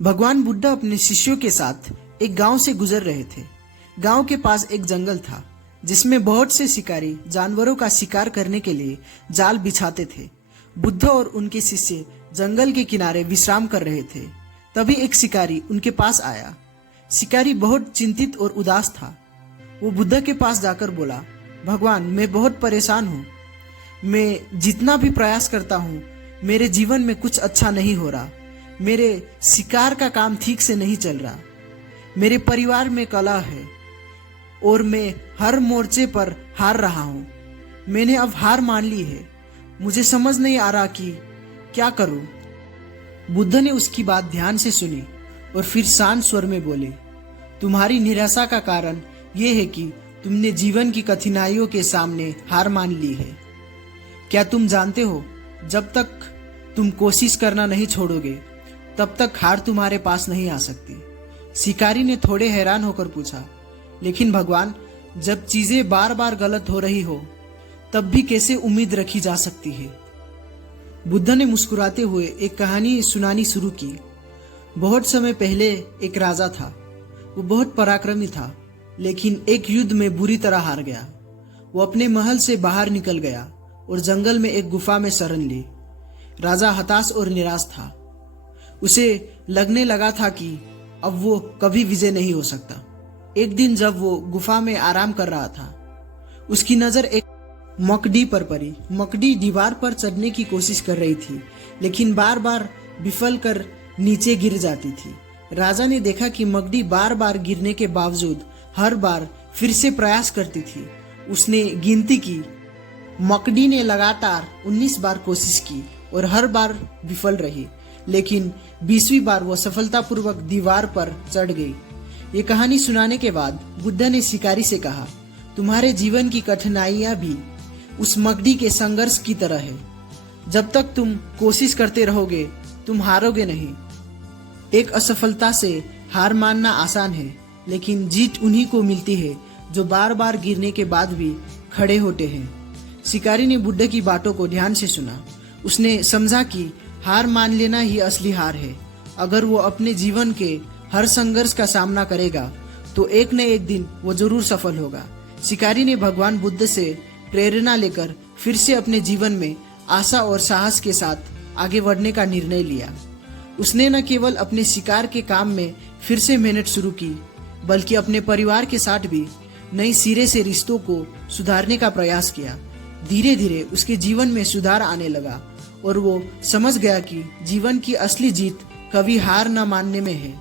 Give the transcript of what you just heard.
भगवान बुद्धा अपने शिष्यों के साथ एक गांव से गुजर रहे थे। गांव के पास एक जंगल था जिसमें बहुत से शिकारी जानवरों का शिकार करने के लिए जाल बिछाते थे। बुद्ध और उनके शिष्य जंगल के किनारे विश्राम कर रहे थे। तभी एक शिकारी उनके पास आया। शिकारी बहुत चिंतित और उदास था। वो बुद्ध के पास जाकर बोला, भगवान, मैं बहुत परेशान हूँ। मैं जितना भी प्रयास करता हूँ मेरे जीवन में कुछ अच्छा नहीं हो रहा। मेरे शिकार का काम ठीक से नहीं चल रहा। मेरे परिवार में कलह है और मैं हर मोर्चे पर हार रहा हूँ। मैंने अब हार मान ली है। मुझे समझ नहीं आ रहा कि क्या करूं। बुद्ध ने उसकी बात ध्यान से सुनी और फिर शांत स्वर में बोले, तुम्हारी निराशा का कारण यह है कि तुमने जीवन की कठिनाइयों के सामने हार मान ली है। क्या तुम जानते हो, जब तक तुम कोशिश करना नहीं छोड़ोगे तब तक हार तुम्हारे पास नहीं आ सकती। शिकारी ने थोड़े हैरान होकर पूछा, लेकिन भगवान, जब चीजें बार बार गलत हो रही हो तब भी कैसे उम्मीद रखी जा सकती है। बुद्ध ने मुस्कुराते हुए एक कहानी सुनानी शुरू की। बहुत समय पहले एक राजा था। वो बहुत पराक्रमी था, लेकिन एक युद्ध में बुरी तरह हार गया। वो अपने महल से बाहर निकल गया और जंगल में एक गुफा में शरण ली। राजा हताश और निराश था। उसे लगने लगा था कि अब वो कभी विजय नहीं हो सकता। एक दिन जब वो गुफा में आराम कर रहा था, उसकी नजर एक मकड़ी पर पड़ी। मकड़ी दीवार पर चढ़ने की कोशिश कर रही थी, लेकिन बार बार विफल कर नीचे गिर जाती थी। राजा ने देखा कि मकड़ी बार बार गिरने के बावजूद हर बार फिर से प्रयास करती थी। उसने गिनती की। मकड़ी ने लगातार 19 बार कोशिश की और हर बार विफल रही, लेकिन 20वीं बार वो सफलतापूर्वक दीवार पर चढ़ गई। ये कहानी सुनाने के बाद बुद्ध ने शिकारी से कहा, तुम्हारे जीवन की कठिनाइयां भी उस मकड़ी के संघर्ष की तरह है। जब तक तुम कोशिश करते रहोगे तुम हारोगे नहीं। एक असफलता से हार मानना आसान है, लेकिन जीत उन्हीं को मिलती है जो बार बार गिरने के बाद भी खड़े होते हैं। शिकारी ने बुद्ध की बातों को ध्यान से सुना। उसने समझा कि हार मान लेना ही असली हार है। अगर वो अपने जीवन के हर संघर्ष का सामना करेगा तो एक न एक दिन वो जरूर सफल होगा। शिकारी ने भगवान बुद्ध से प्रेरणा लेकर फिर से अपने जीवन में आशा और साहस के साथ आगे बढ़ने का निर्णय लिया। उसने न केवल अपने शिकार के काम में फिर से मेहनत शुरू की, बल्कि अपने परिवार के साथ भी नई सिरे से रिश्तों को सुधारने का प्रयास किया। धीरे धीरे उसके जीवन में सुधार आने लगा और वो समझ गया कि जीवन की असली जीत कभी हार न मानने में है,